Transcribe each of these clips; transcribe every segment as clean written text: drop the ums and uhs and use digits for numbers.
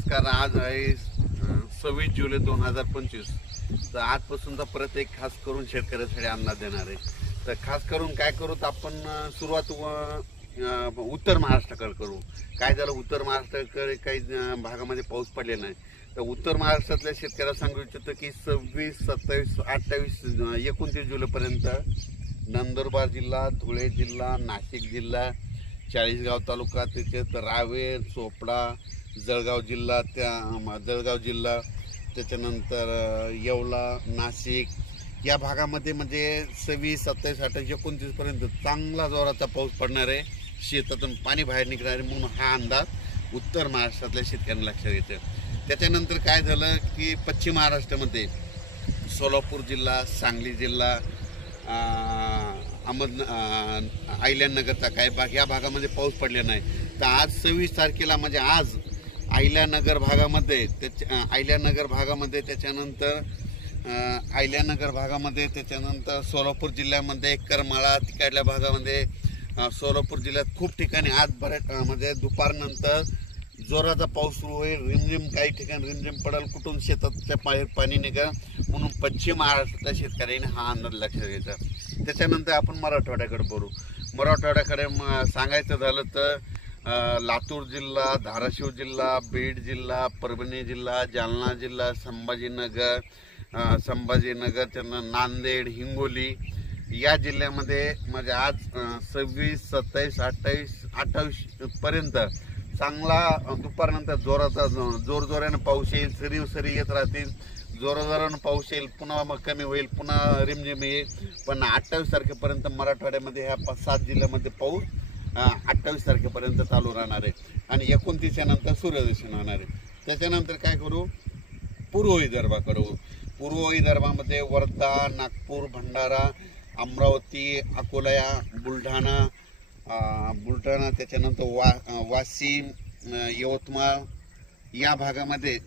नमस्कार। आज आहे 26 जुलै 2025। तर आजपासूनचा परत एक खास करून शेतकऱ्यासाठी अंदाज देणार आहे। तर खास करून काय करू तर आपण सुरुवात उत्तर महाराष्ट्राकडे करू। काय झालं, उत्तर महाराष्ट्राकडे काही भागामध्ये पाऊस पडलेला नाही। तर उत्तर महाराष्ट्रातल्या शेतकऱ्याला सांगू इच्छितो की 26, 27, 28, 29 जुलैपर्यंत नंदुरबार जिल्हा, धुळे जिल्हा, नाशिक जिल्हा, चाळीसगाव तालुका, त्याच्यात रावेर, चोपडा, जळगाव जिल्हा, त्याच्यानंतर येवला, नाशिक या भागामध्ये म्हणजे 26, 27, 28, 29 पर्यंत चांगला जोराचा पाऊस पडणार आहे। शेतातून पाणी बाहेर निघणार आहे म्हणून हा अंदाज उत्तर महाराष्ट्रातल्या शेतकऱ्यांना लक्षात येतो। त्याच्यानंतर काय झालं की पश्चिम महाराष्ट्रामध्ये सोलापूर जिल्हा, सांगली जिल्हा, अहिल्यानगरचा काही भाग या भागामध्ये पाऊस पडले नाही। तर आज 26 तारखेला म्हणजे आज अहिल्यानगर भागामध्ये त्याच्यानंतर सोलापूर जिल्ह्यामध्ये करमाळा तिकडल्या भागामध्ये सोलापूर जिल्ह्यात खूप ठिकाणी आज बऱ्याच म्हणजे दुपारनंतर जोराचा पाऊस सुरू होईल। रिमझिम काही ठिकाणी रिमझिम पडेल, कुठून शेतातल्या पाणी निघेल म्हणून पश्चिम महाराष्ट्रातल्या शेतकऱ्यांनी हा अंदाज लक्षात घ्यायचा। त्याच्यानंतर आपण मराठवाड्याकडे बोलू। मराठवाड्याकडे सांगायचं झालं तर लातूर जिल्हा, धाराशिव जिल्हा, बीड जिल्हा, परभणी जिल्हा, जालना जिल्हा, संभाजीनगर, नांदेड, हिंगोली या जिल्ह्यामध्ये म्हणजे आज 26, 27, 28 पर्यंत चांगला दुपारनंतर जोराने पाऊस येईल। सरी येत राहतील, जोराने पाऊस येईल, पुन्हा मग कमी होईल, पुन्हा रिमझिम येईल। पण 28 तारखेपर्यंत मराठवाड्यामध्ये ह्या 7 जिल्ह्यामध्ये पाऊस 28 तारखेपर्यंत चालू राहणार आहे आणि 29 नंतर सूर्यदर्शन होणार आहे। त्याच्यानंतर काय करू, पूर्व विदर्भाकडे। पूर्व विदर्भामध्ये वर्धा, नागपूर, भंडारा, अमरावती, अकोला, बुलढाणा, त्याच्यानंतर वाशिम, यवतमाळ या भागामध्ये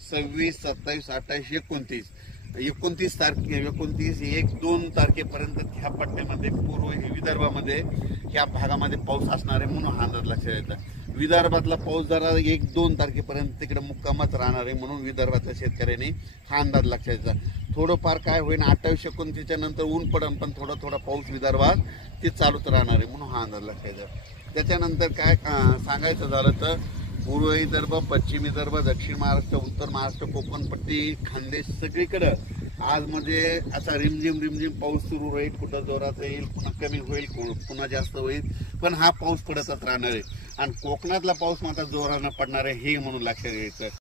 26, 27, 28, 29 तारखे 1-2 तारखेपर्यंत ह्या पट्ट्यामध्ये पूर्व विदर्भामध्ये ह्या भागामध्ये पाऊस असणार आहे म्हणून हा अंदाज लक्षात येतो। विदर्भातला पाऊस जरा 1-2 तारखेपर्यंत तिकडे मुक्कामात राहणार आहे म्हणून विदर्भाच्या शेतकऱ्यांनी हा अंदाज लक्षात येतो। थोडंफार काय होईल 28-29 नंतर ऊन पडेल, पण थोडा पाऊस विदर्भात ते चालूच राहणार आहे म्हणून हा अंदाज लक्षात येतो। त्याच्यानंतर काय सांगायचं झालं तर पूर्व विदर्भ, पश्चिम विदर्भ, दक्षिण महाराष्ट्र, उत्तर महाराष्ट्र, कोकणपट्टी, खानदेश सगळीकडं आज म्हणजे असा रिमझिम पाऊस सुरू राहील। कुठं जोरात येईल, पुन्हा कमी होईल, पुन्हा जास्त होईल, पण हा पाऊस पडतच राहणार आहे। आणि कोकणातला पाऊस मात्र जोरानं पडणार आहे हे म्हणून लक्षात घ्यायचं।